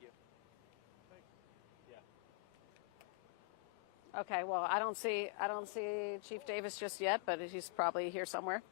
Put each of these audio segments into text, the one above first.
you. Okay, well, I don't see Chief Davis just yet, but he's probably here somewhere.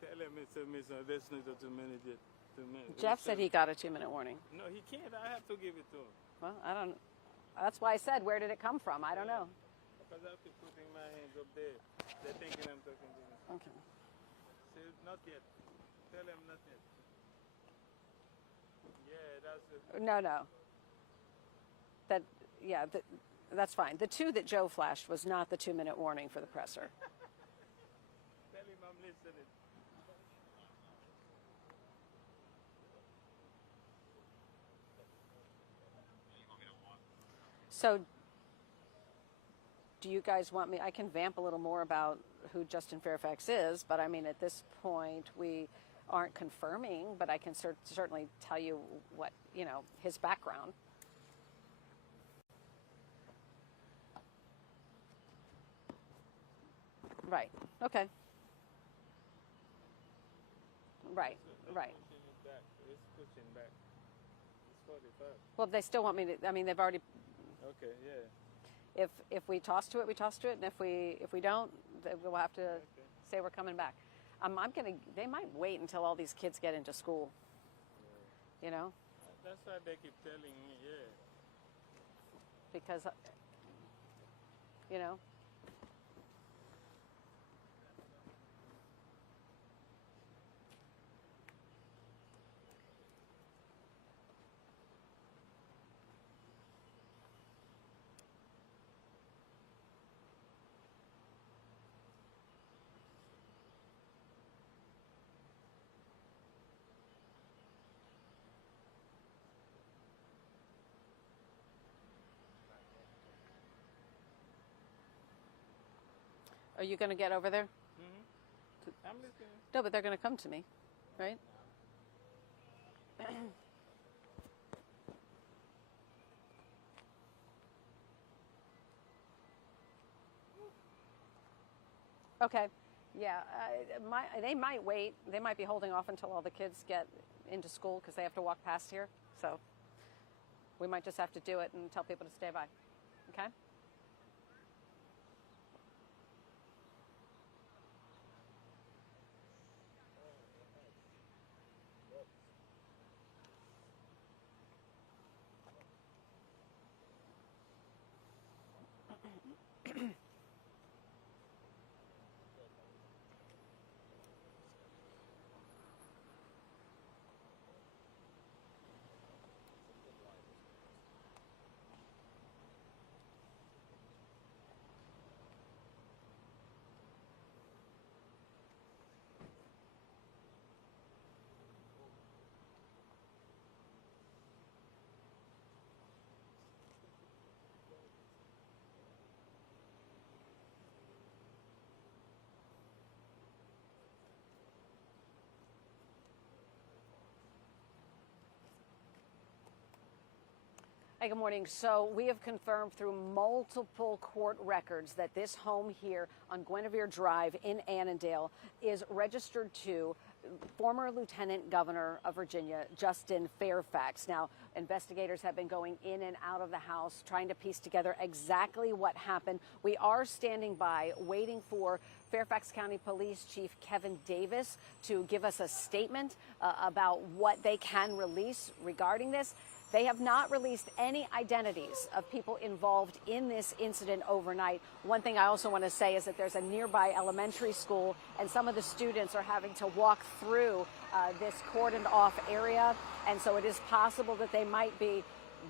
Tell him it's a there's not a 2 minute yet. 2 minutes. Jeff said he got a 2-minute warning. No, he can't. I have to give it to him. Well, I don't. That's why I said, where did it come from? I don't know. Because I have to put my hands up there. They're thinking I'm talking to them. Okay. Say not yet. Tell him not yet. Yeah, that's it. No. That's fine. The 2 that Joe flashed was not the 2-minute warning for the presser. Tell him I'm listening. So, do you guys want me? I can vamp a little more about who Justin Fairfax is, but I mean, at this point, we aren't confirming, but I can certainly tell you what, his background. Right. Okay. Right. It's pushing back. It's 45. Well, they still want me to. I mean, they've already. Okay. Yeah. If we toss to it, we toss to it, and if we don't, we'll have to say we're coming back. They might wait until all these kids get into school. Yeah. That's why they keep telling me. Yeah. Because. Are you going to get over there? Mm-hmm. I'm listening. No, but they're going to come to me, right? Okay. Yeah. They might wait. They might be holding off until all the kids get into school because they have to walk past here. So we might just have to do it and tell people to stay by. Okay? Hey, good morning. So we have confirmed through multiple court records that this home here on Guinevere Drive in Annandale is registered to former Lieutenant Governor of Virginia, Justin Fairfax. Now, investigators have been going in and out of the house, trying to piece together exactly what happened. We are standing by, waiting for Fairfax County Police Chief Kevin Davis to give us a statement about what they can release regarding this. They have not released any identities of people involved in this incident overnight. One thing I also want to say is that there's a nearby elementary school, and some of the students are having to walk through this cordoned off area. And so it is possible that they might be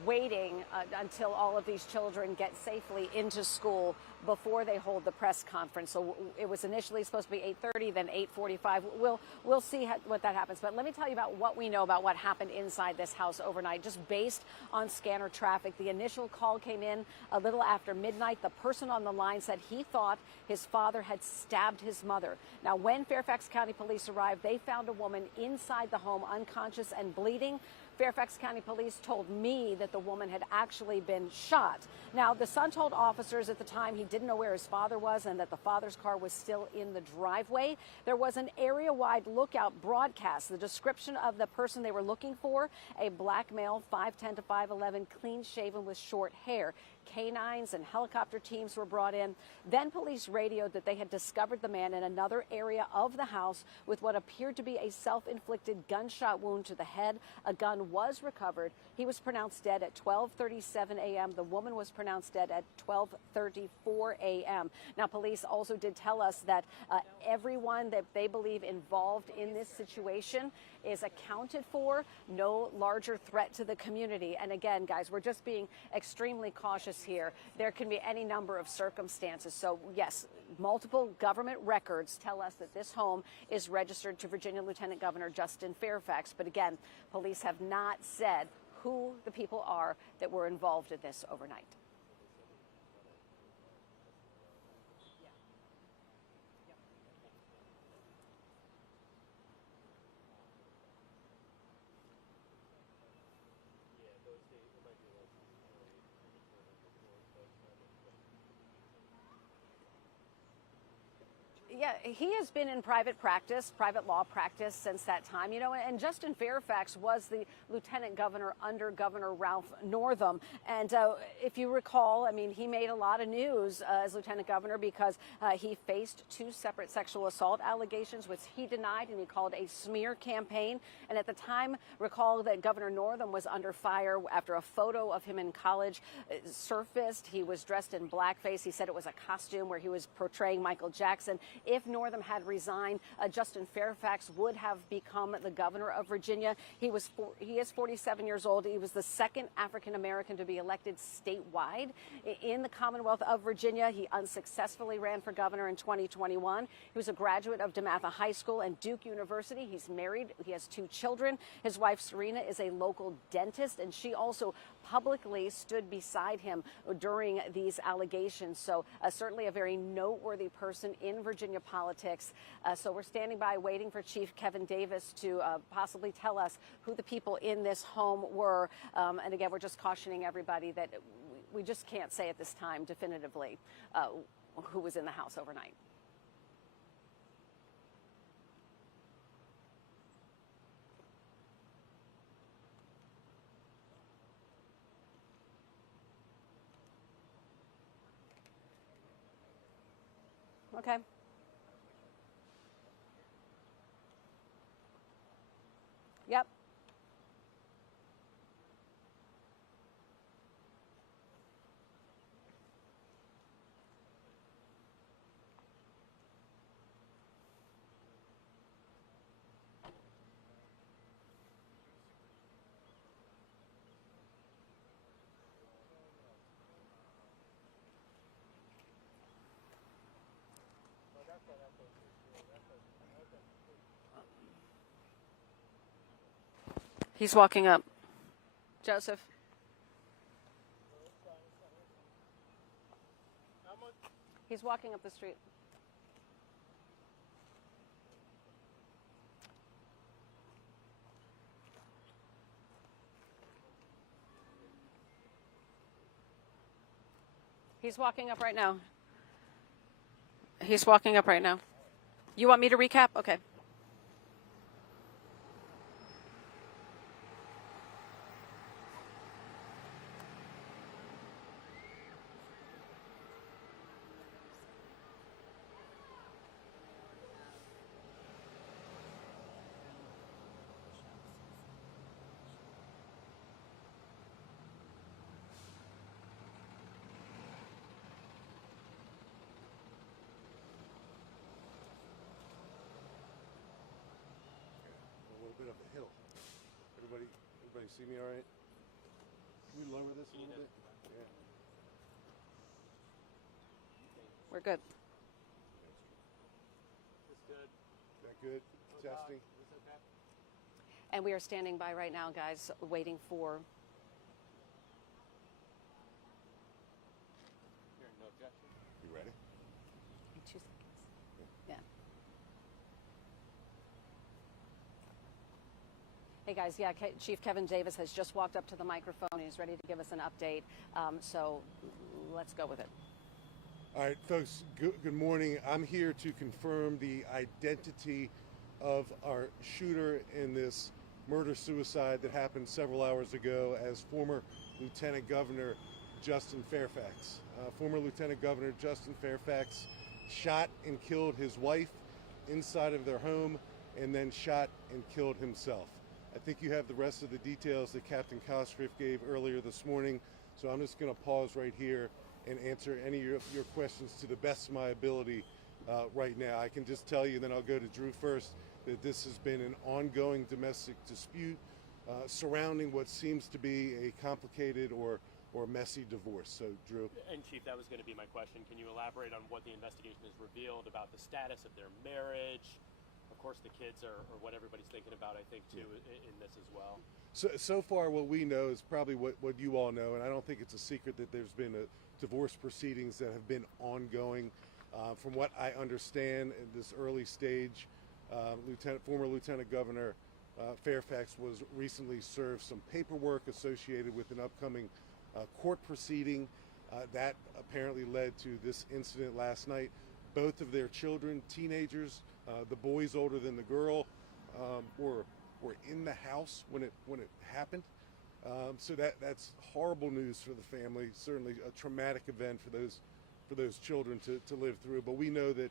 waiting until all of these children get safely into school before they hold the press conference. So it was initially supposed to be 8:30, then 8:45. We'll see what that happens. But let me tell you about what we know about what happened inside this house overnight, just based on scanner traffic. The initial call came in a little after midnight. The person on the line said he thought his father had stabbed his mother. Now, when Fairfax County Police arrived, they found a woman inside the home unconscious and bleeding. Fairfax County Police told me that the woman had actually been shot. Now, the son told officers at the time he didn't know where his father was and that the father's car was still in the driveway. There was an area-wide lookout broadcast. The description of the person they were looking for, a black male, 5'10" to 5'11", clean-shaven with short hair. Canines and helicopter teams were brought in. Then police radioed that they had discovered the man in another area of the house with what appeared to be a self-inflicted gunshot wound to the head. A gun was recovered. He was pronounced dead at 12:37 a.m. The woman was pronounced dead at 12:34 a.m. Now, police also did tell us that everyone that they believe involved in this situation is accounted for. No larger threat to the community. And again, guys, we're just being extremely cautious here. There can be any number of circumstances. So, yes, multiple government records tell us that this home is registered to Virginia Lieutenant Governor Justin Fairfax. But again, police have not said who the people are that were involved in this overnight. Yeah, he has been in private law practice since that time, you know, and Justin Fairfax was the lieutenant governor under Governor Ralph Northam. And if you recall, I mean, he made a lot of news as lieutenant governor because he faced 2 separate sexual assault allegations, which he denied, and he called a smear campaign. And at the time, recall that Governor Northam was under fire after a photo of him in college surfaced. He was dressed in blackface. He said it was a costume where he was portraying Michael Jackson. If Northam had resigned, Justin Fairfax would have become the governor of Virginia. He is 47 years old. He was the second African American to be elected statewide in the Commonwealth of Virginia. He unsuccessfully ran for governor in 2021. He was a graduate of DeMatha High School and Duke University. He's married. He has 2 children. His wife, Serena, is a local dentist, and she also publicly stood beside him during these allegations. So certainly a very noteworthy person in Virginia politics. So we're standing by waiting for Chief Kevin Davis to possibly tell us who the people in this home were. And again, we're just cautioning everybody that we just can't say at this time definitively who was in the house overnight. Okay. Yep. He's walking up. Joseph. He's walking up the street. He's walking up right now. He's walking up right now. You want me to recap? Okay. Bit up a hill. Everybody see me all right? Can we lower this a little bit? Yeah. We're good. That good? Testing? And we are standing by right now, guys, waiting for... You ready? In 2 seconds. Yeah. Hey Hey guys, yeah, Chief Kevin Davis has just walked up to the microphone. He's ready to give us an update. So let's go with it. All right, folks, good morning. I'm here to confirm the identity of our shooter in this murder-suicide that happened several hours ago as former Lieutenant Governor Justin Fairfax. Former Lieutenant Governor Justin Fairfax shot and killed his wife inside of their home and then shot and killed himself. I think you have the rest of the details that Captain Cosgriff gave earlier this morning, so I'm just going to pause right here and answer any of your questions to the best of my ability right now. I can just tell you, then I'll go to Drew first, that this has been an ongoing domestic dispute surrounding what seems to be a complicated or messy divorce. So, Drew. And Chief, that was going to be my question. Can you elaborate on what the investigation has revealed about the status of their marriage? Of course, the kids are what everybody's thinking about, I think, too, in this as well. So far, what we know is probably what you all know, and I don't think it's a secret that there's been divorce proceedings that have been ongoing. From what I understand in this early stage, former Lieutenant Governor Fairfax was recently served some paperwork associated with an upcoming court proceeding that apparently led to this incident last night. Both of their children, teenagers, the boys older than the girl, were in the house when it happened. So that's horrible news for the family. Certainly a traumatic event for those children to live through. But we know that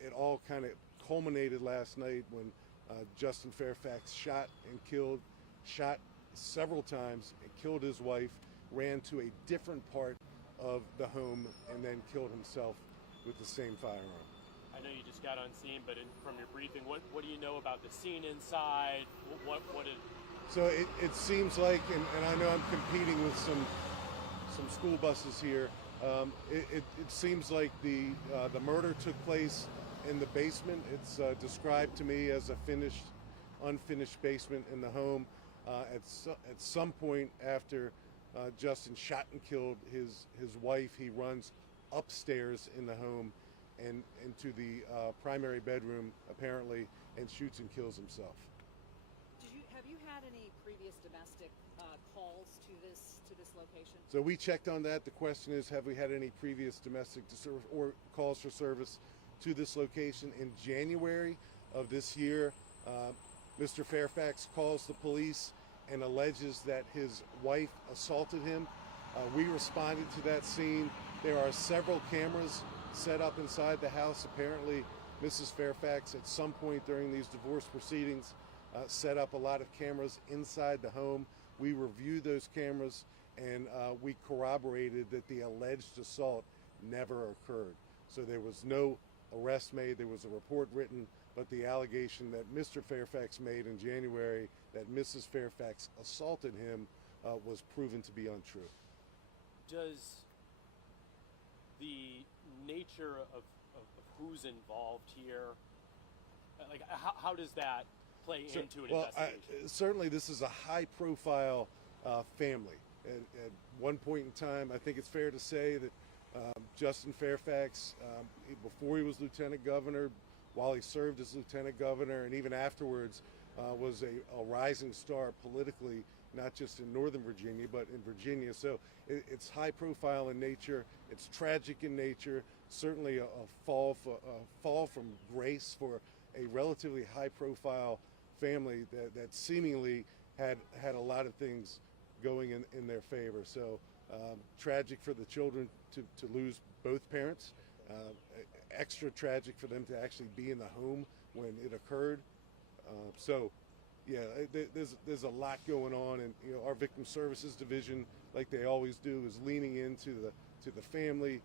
it all kind of culminated last night when Justin Fairfax shot several times and killed his wife, ran to a different part of the home, and then killed himself with the same firearm. I know you just got on scene, but from your briefing, what do you know about the scene inside? What did... So it seems like, and I know I'm competing with some school buses here. It seems like the murder took place in the basement. It's described to me as a unfinished basement in the home. At some point after Justin shot and killed his wife, he runs upstairs in the home and into the primary bedroom, apparently, and shoots and kills himself. Have you had any previous domestic calls to this location? So we checked on that. The question is, have we had any previous domestic or calls for service to this location? In January of this year, Mr. Fairfax calls the police and alleges that his wife assaulted him. We responded to that scene. There are several cameras set up inside the house. Apparently, Mrs. Fairfax, at some point during these divorce proceedings, set up a lot of cameras inside the home. We reviewed those cameras, and we corroborated that the alleged assault never occurred. So there was no arrest made. There was a report written, but the allegation that Mr. Fairfax made in January that Mrs. Fairfax assaulted him was proven to be untrue. Does the nature of who's involved here, like how does that play into an investigation? Certainly this is a high-profile family. At one point in time, I think it's fair to say that Justin Fairfax, before he was Lieutenant Governor, while he served as Lieutenant Governor, and even afterwards, was a rising star politically, not just in Northern Virginia, but in Virginia. So it's high profile in nature. It's tragic in nature. Certainly a fall from grace for a relatively high profile family that seemingly had a lot of things going in their favor. So tragic for the children to lose both parents. Extra tragic for them to actually be in the home when it occurred. There's a lot going on, and our Victim Services Division, like they always do, is leaning into the family,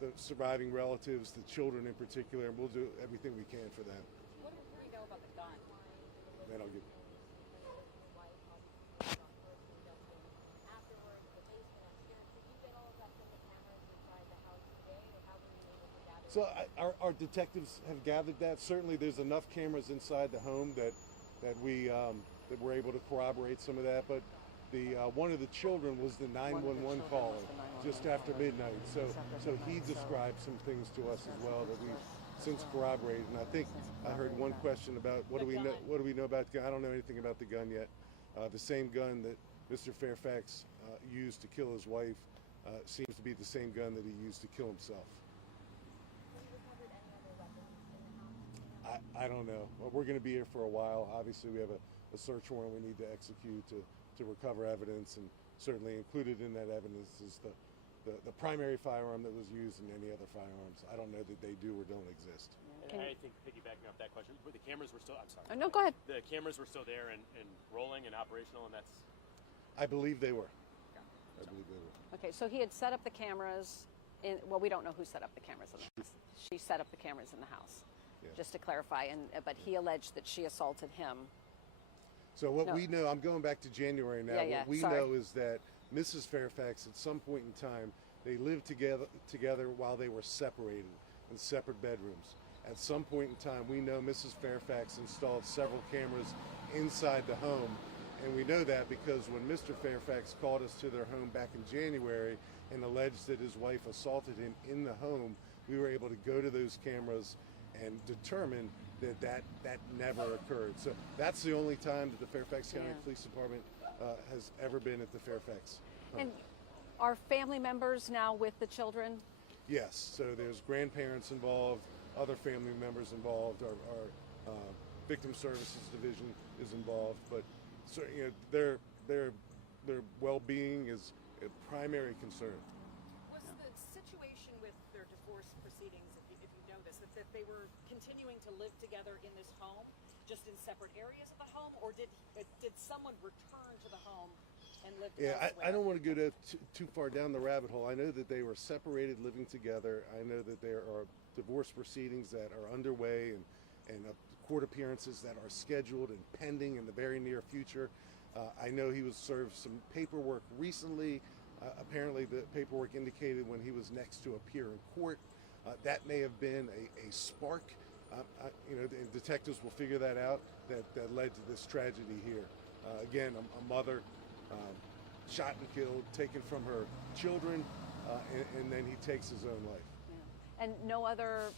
the surviving relatives, the children in particular, and we'll do everything we can for them. What do we know about the gun? Then I'll give. So our detectives have gathered that. Certainly, there's enough cameras inside the home that we're able to corroborate some of that. But one of the children was the 911 caller just after midnight. So he described some things to us as well that we've since corroborated. And I think I heard one question about what do we know about the gun. I don't know anything about the gun yet. The same gun that Mr. Fairfax used to kill his wife seems to be the same gun that he used to kill himself. I don't know. Well, we're going to be here for a while. Obviously, we have a search warrant we need to execute to recover evidence, and certainly included in that evidence is the primary firearm that was used and any other firearms. I don't know that they do or don't exist. And I think piggybacking off that question, the cameras were still, I'm sorry. Oh, no, go ahead. The cameras were still there and rolling and operational, and that's... I believe they were. I believe they were. Okay, so he had set up the cameras well, we don't know who set up the cameras in the house. She set up the cameras in the house, just to clarify, but he alleged that she assaulted him. So what we know, I'm going back to January now. What we know is that Mrs. Fairfax, at some point in time, they lived together while they were separated in separate bedrooms. At some point in time, we know Mrs. Fairfax installed several cameras inside the home, and we know that because when Mr. Fairfax called us to their home back in January and alleged that his wife assaulted him in the home, we were able to go to those cameras and determine that never occurred. So that's the only time that the Fairfax County Police Department has ever been at the Fairfax home. And are family members now with the children? Yes, so there's grandparents involved, other family members involved, our victim services division is involved, but so, their well-being is a primary concern. Was the situation with their divorce proceedings, if you know this, that they were continuing to live together in this home, just in separate areas of the home, or did someone return to the home and live elsewhere? I don't want to go too far down the rabbit hole. I know that they were separated, living together. I know that there are divorce proceedings that are underway and court appearances that are scheduled and pending in the very near future. I know he was served some paperwork recently. Apparently the paperwork indicated when he was next to appear in court. That may have been a spark. The detectives will figure that out, that led to this tragedy here. Again, a mother shot and killed, taken from her children, and then he takes his own life. Yeah. And no other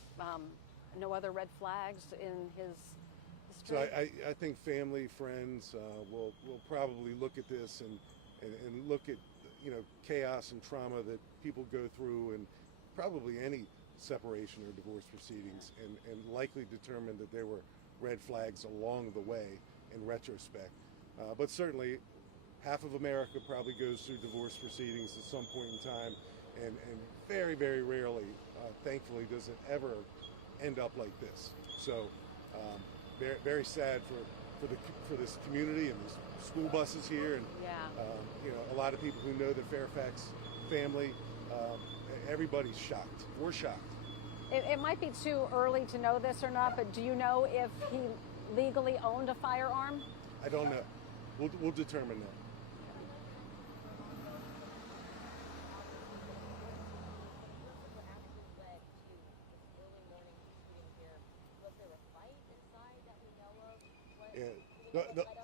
red flags in his history? So I think family, friends will probably look at this and look at chaos and trauma that people go through, and probably any separation or divorce proceedings, and likely determine that there were red flags along the way in retrospect. But certainly half of America probably goes through divorce proceedings at some point in time, and very, very rarely, thankfully, does it ever end up like this. So very, very sad for this community and the school buses here, and a lot of people who know the Fairfax family. Everybody's shocked. We're shocked. It might be too early to know this or not, but do you know if he legally owned a firearm? I don't know. We'll determine that.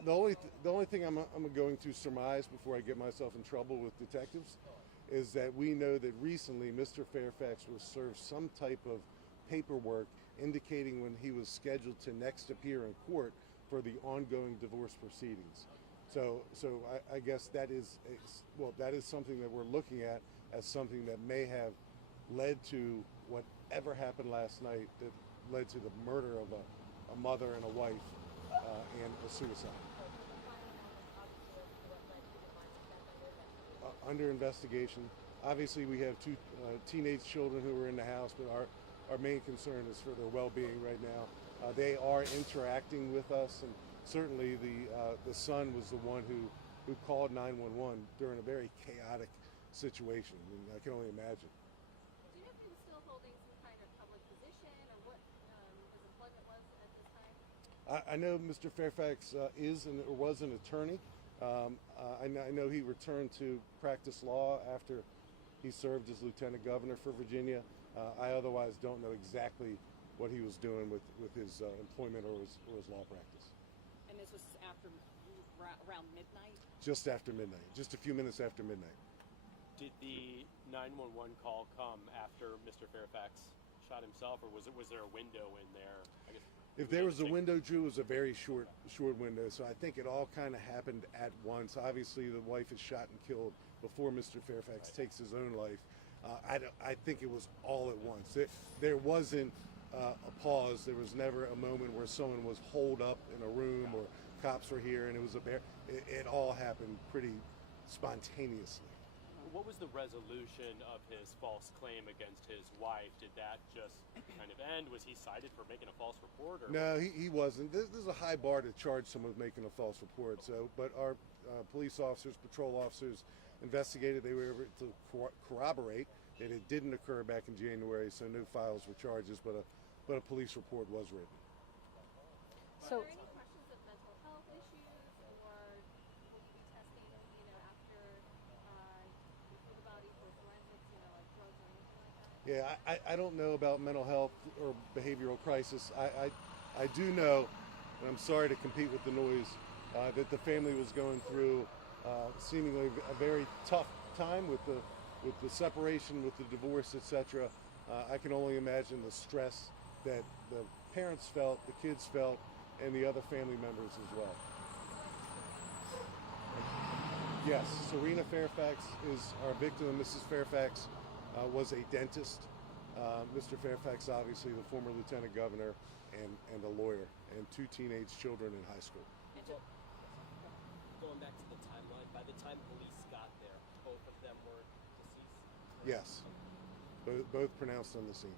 The only thing I'm going to surmise before I get myself in trouble with detectives is that we know that recently Mr. Fairfax was served some type of paperwork indicating when he was scheduled to next appear in court for the ongoing divorce proceedings. So I guess that is something that we're looking at as something that may have led to whatever happened last night that led to the murder of a mother and a wife and a suicide. Under investigation. Obviously, we have two teenage children who were in the house, but our main concern is for their well-being right now. They are interacting with us, and certainly the son was the one who called 911 during a very chaotic situation. I mean, I can only imagine. Do you know if he was still holding some kind of public position, or what his employment was at this time? I know Mr. Fairfax was an attorney. I know he returned to practice law after he served as lieutenant governor for Virginia. I otherwise don't know exactly what he was doing with his employment or his law practice. And this was after around midnight? Just after midnight, just a few minutes after midnight. Did the 911 call come after Mr. Fairfax shot himself, or was there a window in there? I guess If there was a window, Drew, it was a very short window. So I think it all kind of happened at once. Obviously, the wife is shot and killed before Mr. Fairfax takes his own life. I think it was all at once. There wasn't a pause. There was never a moment where someone was holed up in a room or cops were here and it was it all happened pretty spontaneously. What was the resolution of his false claim against his wife? Did that just kind of end? Was he cited for making a false report? Or No, he wasn't. There's a high bar to charge someone with making a false report. So, but our police officers, patrol officers investigated. They were able to corroborate that it didn't occur back in January. So no files or charges, but a police report was written. So, Are there any questions of mental health issues, or will you be testing, after you see the body for forensics, like drugs or anything like that? Yeah, I don't know about mental health or behavioral crisis. I do know, and I'm sorry to compete with the noise, that the family was going through seemingly a very tough time with the separation, with the divorce, etc. I can only imagine the stress that the parents felt, the kids felt, and the other family members as well. Yes, Serena Fairfax is our victim. Mrs. Fairfax was a dentist. Mr. Fairfax, obviously, the former lieutenant governor and a lawyer, and 2 teenage children in high school. Going back to the timeline, by the time police got there, both of them were deceased? Yes, both pronounced on the scene.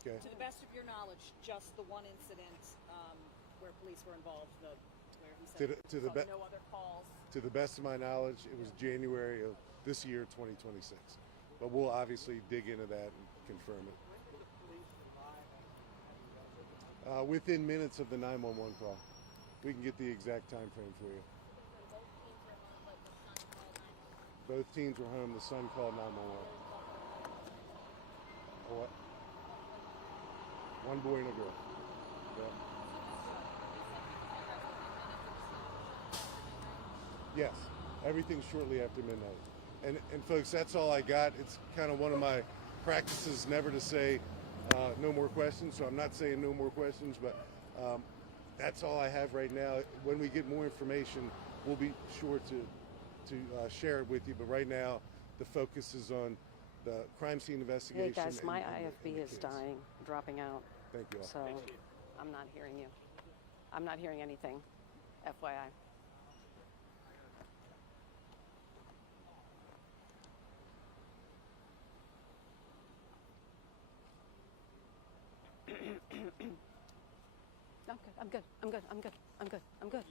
Okay. To the best of your knowledge, just the one incident where police were involved, where he said no other calls. To the best of my knowledge, it was January of this year, 2026. But we'll obviously dig into that and confirm it. Within minutes of the 911 call. We can get the exact time frame for you. Both teams were home. The son called 911. What? One boy and a girl. Yeah. Yes, everything shortly after midnight. And folks, that's all I got. It's kind of one of my practices never to say no more questions, so I'm not saying no more questions, but that's all I have right now. When we get more information, we'll be sure to share it with you, but right now the focus is on the crime scene investigation. hey guys, my and IFB the is case. dying, dropping out. Thank you all. So I'm not hearing you. I'm not hearing anything, FYI. I'm good. I'm good. I'm good. I'm good. I'm good. I'm good.